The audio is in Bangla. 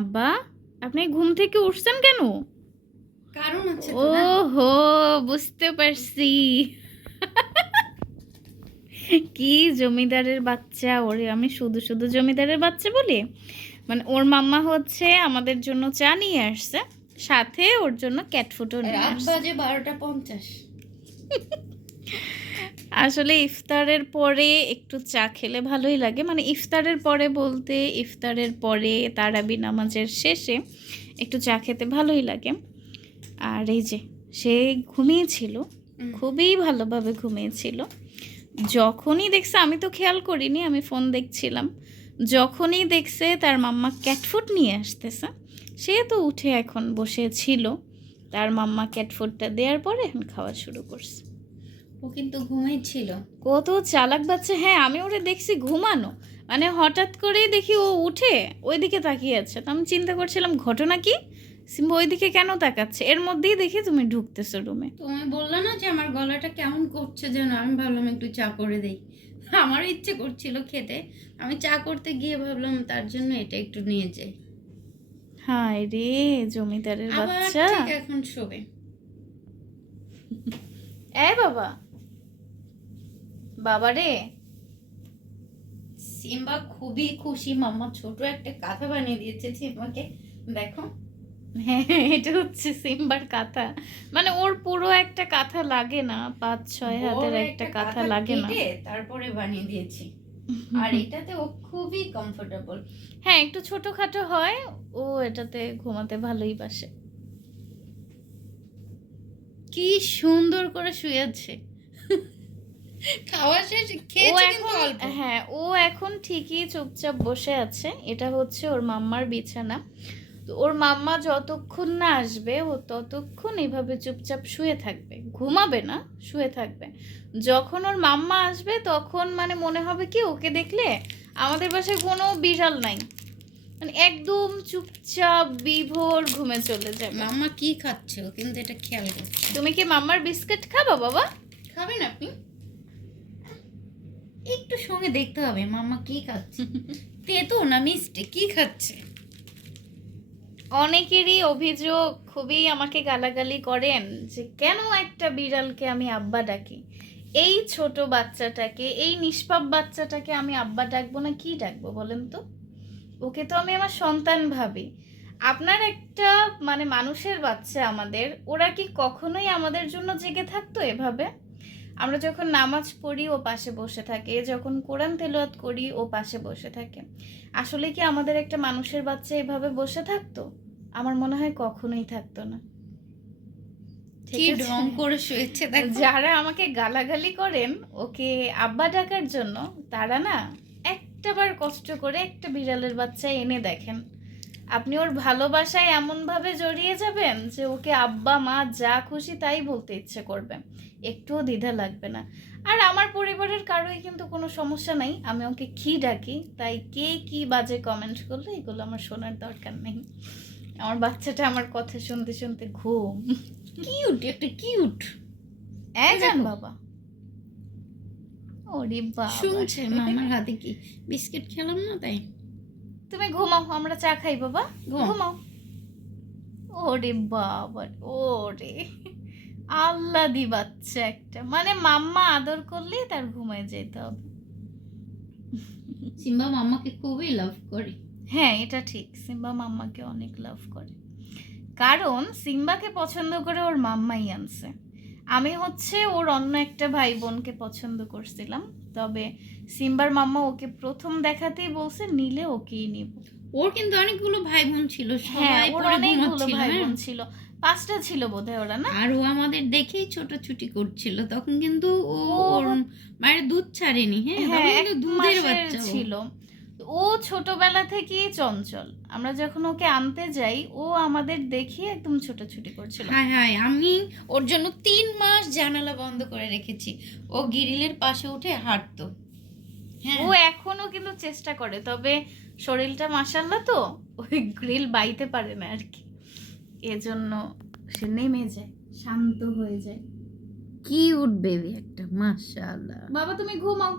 আব্বা, আপনি ঘুম থেকে উঠছেন কেন? কারণ আছে তো না। ওহো, বুঝতে পারছি। কি জমিদারের বাচ্চা! ওরে আমি শুধু শুধু জমিদারের বাচ্চা বলি। মানে ওর মাম্মা হচ্ছে আমাদের জন্য চা নিয়ে আসছে, সাথে ওর জন্য ক্যাট ফুডও নিয়ে রাত আসছে। বাজে 12:50। আসলে ইফতারের পরে একটু চা খেলে ভালোই লাগে। মানে ইফতারের পরে বলতে ইফতারের পরে তারাবি নামাজের শেষে একটু চা খেতে ভালোই লাগে। আর এই যে সে ঘুমিয়েছিল, খুবই ভালোভাবে ঘুমিয়েছিল। যখনই দেখছে, আমি তো খেয়াল করিনি, আমি ফোন দেখছিলাম, যখনই দেখছে তার মাম্মা ক্যাট ফুড নিয়ে আসতেছে, সে তো উঠে এখন বসে ছিল। তার মাম্মা ক্যাট ফুডটা দেওয়ার পরে এখন খাওয়া শুরু করছে। ও কিন্তু ঘুমিয়েছিল। কত চালাক বাচ্চা! হ্যাঁ, আমি ওরে দেখছি ঘুমানো, মানে হঠাৎ করেই দেখি ও উঠে ওইদিকে তাকিয়ে আছে। তো আমি চিন্তা করছিলাম ঘটনা কি, সিম্বু ওইদিকে কেন তাকাচ্ছে, এর মধ্যেই দেখি তুমি ঢুকতেছো রুমে। তুমি বললে না যে আমার গলাটা কেমন করছে যেন, আমি ভাবলাম একটু চা করে দেই। আমারও ইচ্ছে করছিল খেতে, আমি চা করতে গিয়ে ভাবলাম তার জন্য এটা একটু নিয়ে যাই। হায় রে জমিদারের আবার বাচ্চা! ঠিক এখন শোবে। বাবা, বাবা রে! সিম্বা খুবই খুশি, মাম্মা ছোট একটা কাঁথা বানিয়ে দিয়েছে সিম্বাকে, দেখো। হ্যাঁ, এটা হচ্ছে সিম্বার কাঁথা। মানে ওর পুরো একটা কাঁথা লাগে না, 5-6 হাতের বড় একটা কাঁথা লাগে না। কেটে তারপরে বানিয়ে দিয়েছি। আর এটাতে ও খুবই কমফোর্টেবল। হ্যাঁ, একটু ছোটখাটো হয়, ও এটাতে ঘুমাতে ভালোই বাসে। কি সুন্দর করে শুয়ে আছে। খাওয়া শেষ, ও খেয়েছে কিন্তু এখন, অল্প। হ্যাঁ ও এখন ঠিকই চুপচাপ বসে আছে। এটা হচ্ছে ওর মাম্মার বিছানা। তো ওর মাম্মা যতক্ষণ না আসবে ও ততক্ষণ এইভাবে চুপচাপ শুয়ে থাকবে, ঘুমাবে না, শুয়ে থাকবে। যখন ওর মাম্মা আসবে তখন মানে মনে হবে কি, ওকে দেখলে আমাদের বাসায় কোনো বিড়াল নাই, মানে একদম চুপচাপ বিভোর ঘুমে চলে যাবে। মাম্মা কি খাচ্ছে ও কিন্তু এটা খেয়াল করছে। তুমি কি মাম্মার বিস্কিট খাবা বাবা? খাবেন আপনি? একটু সঙ্গে দেখতে হবে মাম্মা কি খাচ্ছে। তেতো না মিষ্টি, কি খাচ্ছে? অনেকেরই অভিযোগ, খুবই আমাকে গালাগালি করেন যে কেন একটা বিড়ালকে আমি আব্বা ডাকি, এই ছোট বাচ্চাটাকে, এই নিষ্পাপ বাচ্চাটাকে আমি আব্বা ডাকবো না কি ডাকবো বলেন তো? ওকে তো আমি আমার সন্তান ভাবি। আপনার একটা মানে মানুষের বাচ্চা আমাদের, ওরা কি কখনোই আমাদের জন্য জেগে থাকতো এভাবে? আমরা যখন নামাজ পড়ি ও পাশে বসে থাকে, যখন কোরআন তেলাওয়াত করি ও পাশে বসে থাকে। আসলে কি আমাদের একটা মানুষের বাচ্চা এভাবে বসে থাকতো? আমার মনে হয় কখনোই থাকতো না। কি ঢং করে শুয়েছে দেখো। যারা আমাকে গালাগালি করেন ওকে আব্বা ডাকার জন্য, তারা না একটাবার কষ্ট করে একটা বিড়ালের বাচ্চা এনে দেখেন, আপনি ওর ভালোবাসায় এমনভাবে জড়িয়ে যাবেন যে ওকে আব্বা মা যা খুশি তাই বলতে ইচ্ছে করবে, একটুও দ্বিধা লাগবে না। আর আমার পরিবারের কারোই কিন্তু কোনো সমস্যা নাই আমি ওকে কি ডাকি, তাই কে কি বাজে কমেন্ট করলে এগুলো আমার শোনার দরকার নেই। আমার বাচ্চাটা আমার কথা শুনতে শুনতে ঘুম। কিউট, একটা কিউট। যান বাবা। ওরে বাবা, শুনছে মামার হাতে কি বিস্কিট খেলাম না তাই। তুমি ঘুমাও, আমরা চা খাই বাবা, ঘুমাও। ঘুমাও। ওরে বাবা, ওরে আল্লাদি বাচ্চা একটা, মানে মাম্মা আদর করলেই তার ঘুমায় যেতে হবে। সিম্বা মাম্মাকে খুবই লাভ করে। হ্যাঁ, এটা ঠিক, সিম্বা মাম্মাকে অনেক লাভ করে, কারণ সিম্বাকে পছন্দ করে ওর মাম্মাই আনছে। আমি হচ্ছে ওর অন্য একটা ভাই বোনকে পছন্দ করছিলাম, তবে সিম্বার মাম্মা ওকে প্রথম দেখাতেই বলছে নিলে ওকেই নিব। ওর কিন্তু অনেকগুলো ভাই বোন ছিল, হ্যাঁ, সবাই ওর পরে অনেকগুলো ঘুমাচ্ছিল। ভাই বোন হ্যাঁ, ছিল, 5টা ছিল বোধহয় ওরা, না? আর ও আমাদের দেখেই ছোটাছুটি করছিল তখন, কিন্তু ও ও ওর মায়ের দুধ ছাড়েনি। হ্যাঁ, হ্যাঁ, তখন 1 কিন্তু দুধের মাসের বাচ্চা ও। ছিল। ও ছোটবেলা থেকেই চঞ্চল। আমরা যখন ওকে আনতে যাই ও আমাদের দেখিয়ে একদম ছোটাছুটি করছিল। হ্যাঁ হ্যাঁ, আমি ওর জন্য 3 মাস জানালা বন্ধ করে রেখেছি, ও গ্রিলের পাশে উঠে হাঁটতো। হ্যাঁ, ও এখনো কিন্তু চেষ্টা করে, তবে শরীরটা মাশাআল্লাহ তো ওই গ্রিল বাইতে পারে না আর কি, এজন্য সে নেমে যায়, শান্ত হয়ে যায়। কিউট বেবি একটা, মাশাআল্লাহ। বাবা তুমি ঘুমাও।